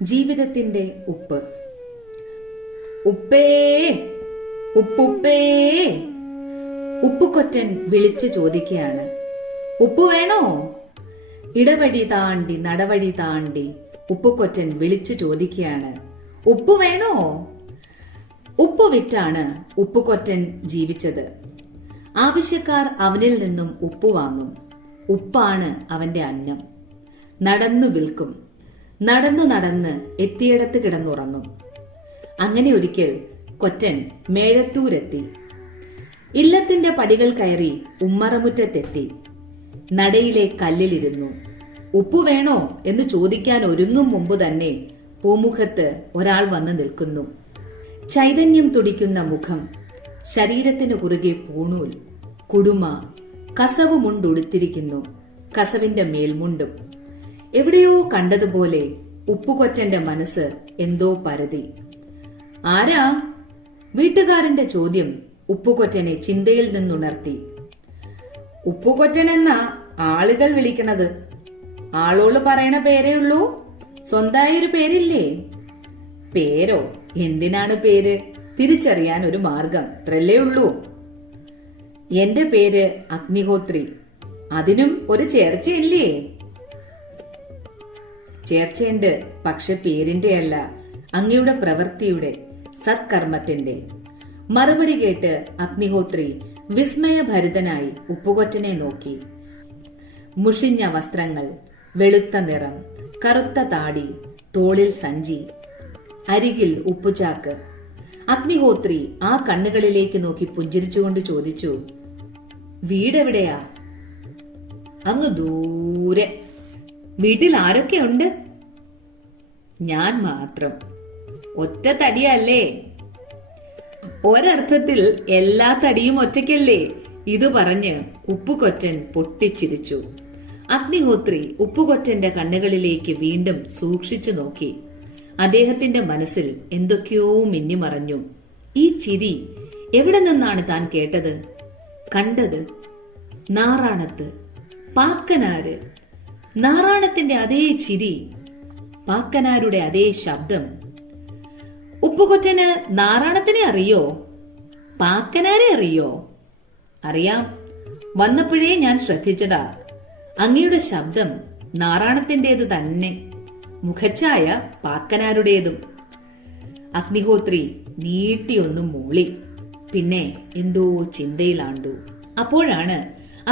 ജീവിതത്തിന്റെ ഉപ്പ്. ഉപ്പേ, ഉപ്പുപ്പേ. ഉപ്പുകൊറ്റൻ വിളിച്ചു ചോദിക്കുകയാണ്, ഉപ്പ് വേണോ? ഇടവഴി താണ്ടി നടവഴി താണ്ടി ഉപ്പുകൊറ്റൻ വിളിച്ചു ചോദിക്കുകയാണ്, ഉപ്പ് വേണോ? ഉപ്പ് വിറ്റാണ് ഉപ്പുകൊറ്റൻ ജീവിച്ചത്. ആവശ്യക്കാർ അവനിൽ നിന്നും ഉപ്പ് വാങ്ങും. ഉപ്പാണ് അവന്റെ അന്നം. നടന്നു വിൽക്കും. നടന്നു നടന്ന് എത്തിയിടത്ത് കിടന്നുറങ്ങും. അങ്ങനെ ഒരിക്കൽ കൊറ്റൻ മേഴത്തൂരെത്തി. ഇല്ലത്തിന്റെ പടികൾ കയറി ഉമ്മറമുറ്റത്തെത്തി. നടയിലെ കല്ലിലിരുന്നു. ഉപ്പു വേണോ എന്ന് ചോദിക്കാൻ ഒരുങ്ങും മുമ്പ് തന്നെ പൂമുഖത്ത് ഒരാൾ വന്ന് നിൽക്കുന്നു. ചൈതന്യം തുടിക്കുന്ന മുഖം, ശരീരത്തിന് കുറുകെ പൂണൂൽ, കുടുമ, കസവ് മുണ്ടുടുത്തിരിക്കുന്നു. കസവിന്റെ മേൽമുണ്ടും. എവിടെയോ കണ്ടതുപോലെ ഉപ്പുകൊറ്റന്റെ മനസ്സ് എന്തോ പരതി. ആരാ? വീട്ടുകാരന്റെ ചോദ്യം ഉപ്പുകൊറ്റനെ ചിന്തയിൽ നിന്നുണർത്തി. ഉപ്പുകൊറ്റനെന്ന ആളുകൾ വിളിക്കണത്. ആളോള് പറയണ പേരേ ഉള്ളൂ, സ്വന്തമായൊരു പേരില്ലേ? പേരോ? എന്തിനാണ് പേര്? തിരിച്ചറിയാൻ ഒരു മാർഗം അത്രല്ലേ ഉള്ളൂ. എന്റെ പേര് അഗ്നിഹോത്രി. അതിനും ഒരു ചേർച്ചയില്ലേ? ചേർച്ചയുണ്ട്, പക്ഷെ പേരിന്റെ അല്ല, അങ്ങയുടെ പ്രവൃത്തിയുടെ, സത്കർമ്മത്തിന്റെ. മറുപടി കേട്ട് അഗ്നിഹോത്രി വിസ്മയഭരിതനായി ഉപ്പുകൊറ്റനെ നോക്കി. മുഷിഞ്ഞ വസ്ത്രങ്ങൾ, വെളുത്ത നിറം, കറുത്ത താടി, തോളിൽ സഞ്ചി, അരികിൽ ഉപ്പുചാക്ക്. അഗ്നിഹോത്രി ആ കണ്ണുകളിലേക്ക് നോക്കി പുഞ്ചിരിച്ചുകൊണ്ട് ചോദിച്ചു, വീടെവിടെയാ? അങ്ങ് ദൂരെ. വീട്ടിൽ ആരൊക്കെയുണ്ട്? ഞാൻ മാത്രം. ഒറ്റ തടിയല്ലേ? ഒരർത്ഥത്തിൽ എല്ലാ തടിയും ഒറ്റയ്ക്കല്ലേ? ഇത് പറഞ്ഞ് ഉപ്പുകൊറ്റൻ പൊട്ടിച്ചിരിച്ചു. അഗ്നിഹോത്രി ഉപ്പുകൊറ്റന്റെ കണ്ണുകളിലേക്ക് വീണ്ടും സൂക്ഷിച്ചു നോക്കി. അദ്ദേഹത്തിന്റെ മനസ്സിൽ എന്തൊക്കെയോ മിന്നിമറഞ്ഞു. ഈ ചിരി എവിടെ നിന്നാണ് താൻ കേട്ടത്, കണ്ടത്? നാറാണത്ത്, പാക്കനാര്. നാറാണത്തിന്റെ അതേ ചിരി, പാക്കനാരുടെ അതേ ശബ്ദം. ഉപ്പുകൊറ്റന് നാറാണത്തിനെ അറിയോ? പാക്കനാരെ അറിയോ? അറിയാം. വന്നപ്പോഴേ ഞാൻ ശ്രദ്ധിച്ചതാ. അങ്ങയുടെ ശബ്ദം നാറാണത്തിന്റേത് തന്നെ, മുഖച്ഛായ പാക്കനാരുടേതും. അഗ്നിഹോത്രി നീട്ടിയൊന്നും മൂളി. പിന്നെ എന്തോ ചിന്തയിലാണ്ടു. അപ്പോഴാണ്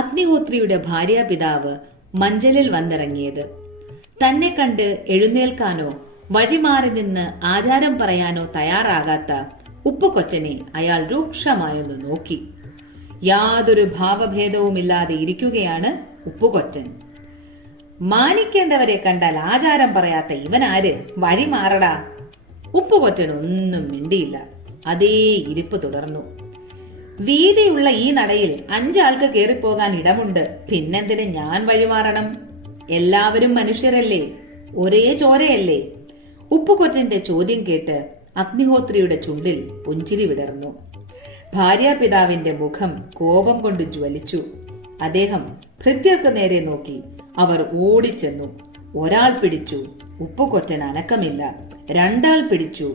അഗ്നിഹോത്രിയുടെ ഭാര്യാപിതാവ് മഞ്ചലിൽ വന്നിറങ്ങിയത്. തന്നെ കണ്ട് എഴുന്നേൽക്കാനോ വഴിമാറി നിന്ന് ആചാരം പറയാനോ തയ്യാറാകാത്ത ഉപ്പുകൊറ്റനെ അയാൾ രൂക്ഷമായൊന്ന് നോക്കി. യാതൊരു ഭാവഭേദവുമില്ലാതെ ഇരിക്കുകയാണ് ഉപ്പുകൊറ്റൻ. മാനിക്കേണ്ടവരെ കണ്ടാൽ ആചാരം പറയാത്ത ഇവനാര്? വഴിമാറടാ. ഉപ്പുകൊറ്റൻ ഒന്നും മിണ്ടിയില്ല. അതേ ഇരിപ്പ് തുടർന്നു. വീതിയുള്ള ഈ നടയിൽ 5 ആൾക്ക് കയറിപ്പോകാൻ ഇടമുണ്ട്. പിന്നെന്തിന് ഞാൻ വഴിമാറണം? എല്ലാവരും മനുഷ്യരല്ലേ, ഒരേ ചോരയല്ലേ? ഉപ്പുകൊറ്റന്റെ ചോദ്യം കേട്ട് അഗ്നിഹോത്രിയുടെ ചുണ്ടിൽ പുഞ്ചിരി വിടർന്നു. ഭാര്യാപിതാവിന്റെ മുഖം കോപം കൊണ്ട് ജ്വലിച്ചു. അദ്ദേഹം ഭൃത്യർക്ക് നേരെ നോക്കി. അവർ ഓടിച്ചെന്നു. ഒരാൾ പിടിച്ചു, ഉപ്പുകൊറ്റൻ അനക്കമില്ല. 2 ആൾ പിടിച്ചു,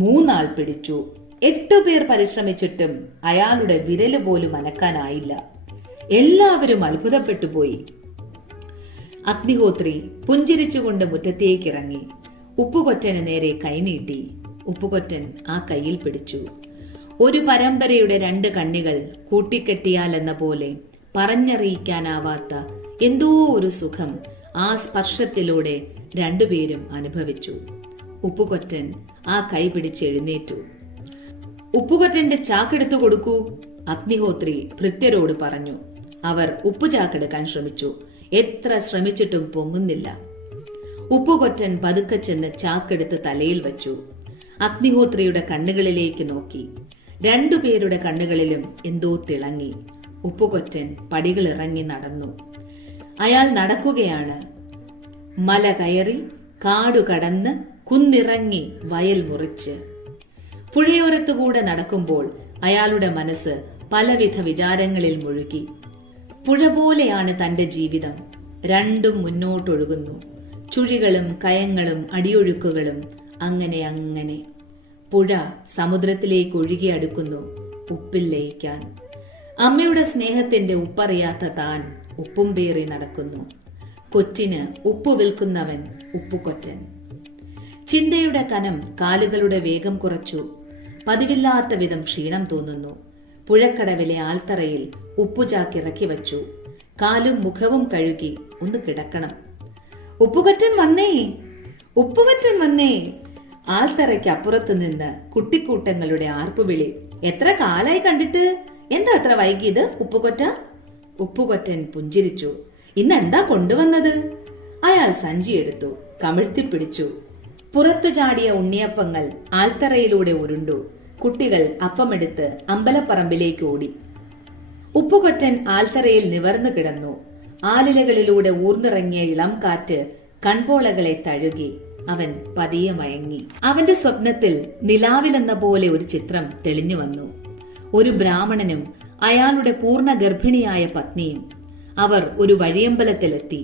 3 ആൾ പിടിച്ചു. 8 പേർ പരിശ്രമിച്ചിട്ടും അയാളുടെ വിരല് പോലും അനക്കാനായില്ല. എല്ലാവരും അത്ഭുതപ്പെട്ടുപോയി. അഗ്നിഹോത്രി പുഞ്ചിരിച്ചുകൊണ്ട് മുറ്റത്തേക്കിറങ്ങി. ഉപ്പുകൊറ്റന് നേരെ കൈനീട്ടി. ഉപ്പുകൊറ്റൻ ആ കയ്യിൽ പിടിച്ചു. ഒരു പരമ്പരയുടെ 2 കണ്ണികൾ കൂട്ടിക്കെട്ടിയാൽ എന്ന പോലെ പറഞ്ഞറിയിക്കാനാവാത്ത എന്തോ ഒരു സുഖം ആ സ്പർശത്തിലൂടെ 2 പേരും അനുഭവിച്ചു. ഉപ്പുകൊറ്റൻ ആ കൈ പിടിച്ച് എഴുന്നേറ്റു. ഉപ്പുകൊറ്റന്റെ ചാക്കെടുത്തു കൊടുക്കൂ, അഗ്നിഹോത്രി ഭൃത്യരോട് പറഞ്ഞു. അവർ ഉപ്പുചാക്കെടുക്കാൻ ശ്രമിച്ചു. എത്ര ശ്രമിച്ചിട്ടും പൊങ്ങുന്നില്ല. ഉപ്പുകൊറ്റൻ പതുക്കെ ചെന്ന് ചാക്കെടുത്ത് തലയിൽ വച്ചു. അഗ്നിഹോത്രിയുടെ കണ്ണുകളിലേക്ക് നോക്കി. 2 പേരുടെ കണ്ണുകളിലും എന്തോ തിളങ്ങി. ഉപ്പുകൊറ്റൻ പടികളിറങ്ങി നടന്നു. അയാൾ നടക്കുകയാണ്. മല കയറി, കാടു കടന്ന്, കുന്നിറങ്ങി, വയൽ മുറിച്ച്. പുഴയോരത്തുകൂടെ നടക്കുമ്പോൾ അയാളുടെ മനസ്സ് പലവിധ വിചാരങ്ങളിൽ മുഴുകി. പുഴ പോലെയാണ് തന്റെ ജീവിതം. രണ്ടും മുന്നോട്ടൊഴുകുന്നു. ചുഴികളും കയങ്ങളും അടിയൊഴുക്കുകളും അങ്ങനെ അങ്ങനെ. പുഴ സമുദ്രത്തിലേക്ക് ഒഴുകി അടുക്കുന്നു, ഉപ്പിൽ ലയിക്കാൻ. അമ്മയുടെ സ്നേഹത്തിന്റെ ഉപ്പറിയാത്ത താൻ ഉപ്പും പേറി നടക്കുന്നു. കൊറ്റിന് ഉപ്പ് വിൽക്കുന്നവൻ ഉപ്പുകൊറ്റൻ. ചിന്തയുടെ കനം കാലുകളുടെ വേഗം കുറച്ചു. പതിവില്ലാത്ത വിധം ക്ഷീണം തോന്നുന്നു. പുഴക്കടവിലെ ആൽത്തറയിൽ ഉപ്പുചാക്കിറക്കി വച്ചു. കാലും മുഖവും കഴുകി ഒന്ന് കിടക്കണം. ഉപ്പുകൊറ്റൻ വന്നേ, ഉപ്പുകൊറ്റൻ വന്നേ. ആൽത്തറയ്ക്ക് അപ്പുറത്തു നിന്ന് കുട്ടിക്കൂട്ടങ്ങളുടെ ആർപ്പുവിളി. എത്ര കാലായി കണ്ടിട്ട്, എന്താ അത്ര വൈകിയത് ഉപ്പുകൊറ്റ? ഉപ്പുകൊറ്റൻ പുഞ്ചിരിച്ചു. ഇന്ന് എന്താ കൊണ്ടുവന്നത്? അയാൾ സഞ്ചിയെടുത്തു, കമിഴ്ത്തിപ്പിടിച്ചു. പുറത്തു ചാടിയ ഉണ്ണിയപ്പങ്ങൾ ആൽത്തറയിലൂടെ ഉരുണ്ടു. കുട്ടികൾ അപ്പമെടുത്ത് അമ്പലപ്പറമ്പിലേക്ക് ഓടി. ഉപ്പുകൊറ്റൻ ആൽത്തറയിൽ നിവർന്നു കിടന്നു. ആലിലകളിലൂടെ ഊർന്നിറങ്ങിയ ഇളം കാറ്റ് കൺപോളകളെ തഴുകി. അവൻ പതിയെ മയങ്ങി. അവന്റെ സ്വപ്നത്തിൽ നിലാവിലെന്ന പോലെ ഒരു ചിത്രം തെളിഞ്ഞു വന്നു. ഒരു ബ്രാഹ്മണനും അയാളുടെ പൂർണ്ണ ഗർഭിണിയായ പത്നിയും. അവർ ഒരു വഴിയമ്പലത്തിലെത്തി.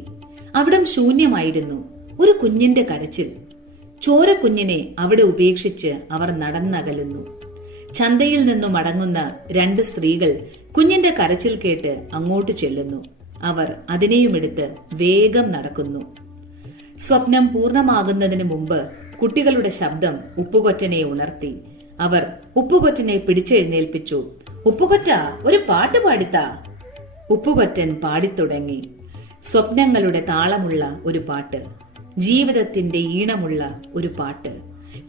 അവിടം ശൂന്യമായിരുന്നു. ഒരു കുഞ്ഞിന്റെ കരച്ചിൽ. ചോര കുഞ്ഞിനെ അവിടെ ഉപേക്ഷിച്ച് അവർ നടന്നകലുന്നു. ചന്തയിൽ നിന്നും മടങ്ങുന്ന 2 സ്ത്രീകൾ കുഞ്ഞിന്റെ കരച്ചിൽ കേട്ട് അങ്ങോട്ട് ചെല്ലുന്നു. അവർ അതിനെയുമെടുത്ത് വേഗം നടക്കുന്നു. സ്വപ്നം പൂർണ്ണമാകുന്നതിന് മുമ്പ് കുട്ടികളുടെ ശബ്ദം ഉപ്പുകൊറ്റനെ ഉണർത്തി. അവർ ഉപ്പുകൊറ്റനെ പിടിച്ചെഴുന്നേൽപ്പിച്ചു. ഉപ്പുകൊറ്റ, ഒരു പാട്ട് പാടിത്താ. ഉപ്പുകൊറ്റൻ പാടിത്തുടങ്ങി. സ്വപ്നങ്ങളുടെ താളമുള്ള ഒരു പാട്ട്, ജീവിതത്തിന്റെ ഈണമുള്ള ഒരു പാട്ട്.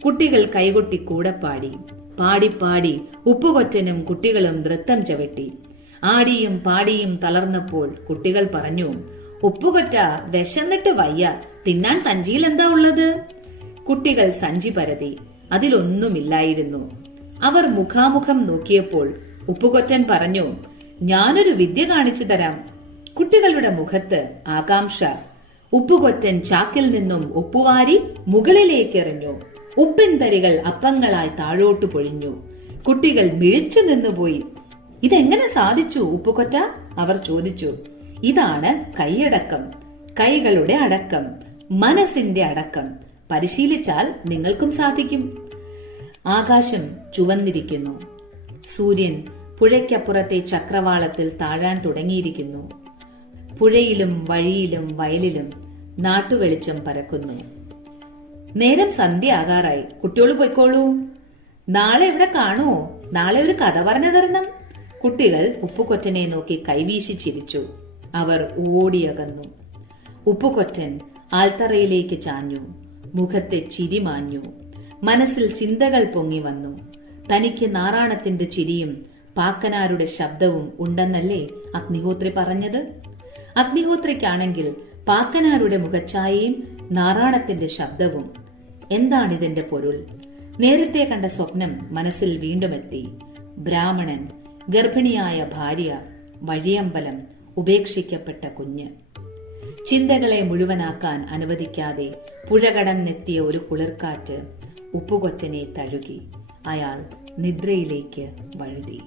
കുട്ടികൾ കൈകൊട്ടി കൂടെ പാടി. പാടിപ്പാടി ഉപ്പുകൊറ്റനും കുട്ടികളും നൃത്തം ചവിട്ടി. ആടിയും പാടിയും തളർന്നപ്പോൾ കുട്ടികൾ പറഞ്ഞു, ഉപ്പുകൊറ്റ, വിശന്നിട്ട് വയ്യ, തിന്നാൻ സഞ്ചിയിൽ എന്താ ഉള്ളത്? കുട്ടികൾ സഞ്ചി പരതി. അതിലൊന്നുമില്ലായിരുന്നു. അവർ മുഖാമുഖം നോക്കിയപ്പോൾ ഉപ്പുകൊറ്റൻ പറഞ്ഞു, ഞാനൊരു വിദ്യ കാണിച്ചു തരാം. കുട്ടികളുടെ മുഖത്ത് ആകാംക്ഷ. ഉപ്പുകൊറ്റൻ ചാക്കിൽ നിന്നും ഉപ്പുവാരി മുകളിലേക്ക് എറിഞ്ഞു. ഉപ്പിൻ തരികൾ അപ്പങ്ങളായി താഴോട്ട് പൊഴിഞ്ഞു. കുട്ടികൾ മിഴിച്ചു നിന്നുപോയി. ഇതെങ്ങനെ സാധിച്ചു ഉപ്പുകൊറ്റ? അവർ ചോദിച്ചു. ഇതാണ് കൈയടക്കം, കൈകളുടെ അടക്കം, മനസ്സിന്റെ അടക്കം. പരിശീലിച്ചാൽ നിങ്ങൾക്കും സാധിക്കും. ആകാശം ചുവന്നിരിക്കുന്നു. സൂര്യൻ പുഴയ്ക്കപ്പുറത്തെ ചക്രവാളത്തിൽ താഴാൻ തുടങ്ങിയിരിക്കുന്നു. പുഴയിലും വഴിയിലും വയലിലും നാട്ടുവെളിച്ചം പരക്കുന്നു. നേരം സന്ധ്യ ആകാറായി. കുട്ടികൾ പൊയ്ക്കോളൂ. നാളെ ഇവിടെ കാണുമോ? നാളെ ഒരു കഥ പറഞ്ഞു തരണം. കുട്ടികൾ ഉപ്പുകൊറ്റനെ നോക്കി കൈവീശി ചിരിച്ചു. അവർ ഓടിയകന്നു. ഉപ്പുകൊറ്റൻ ആൽത്തറയിലേക്ക് ചാഞ്ഞു. മുഖത്തെ ചിരി മാഞ്ഞു. മനസ്സിൽ ചിന്തകൾ പൊങ്ങി വന്നു. തനിക്ക് നാറാണത്തിന്റെ ചിരിയും പാക്കനാരുടെ ശബ്ദവും ഉണ്ടെന്നല്ലേ അഗ്നിഹോത്രി പറഞ്ഞത്? അഗ്നിഹോത്രിക്കാണെങ്കിൽ പാക്കനാരുടെ മുഖഛായയും നാറാണത്തിന്റെ ശബ്ദവും. എന്താണിതിന്റെ പൊരുൾ? നേരത്തെ കണ്ട സ്വപ്നം മനസ്സിൽ വീണ്ടുമെത്തി. ബ്രാഹ്മണൻ, ഗർഭിണിയായ ഭാര്യ, വഴിയമ്പലം, ഉപേക്ഷിക്കപ്പെട്ട കുഞ്ഞ്. ചിന്തകളെ മുഴുവനാക്കാൻ അനുവദിക്കാതെ പുഴ കടന്നെത്തിയ ഒരു കുളിർക്കാറ്റ് ഉപ്പുകൊറ്റനെ തഴുകി. അയാൾ നിദ്രയിലേക്ക് വഴുതി.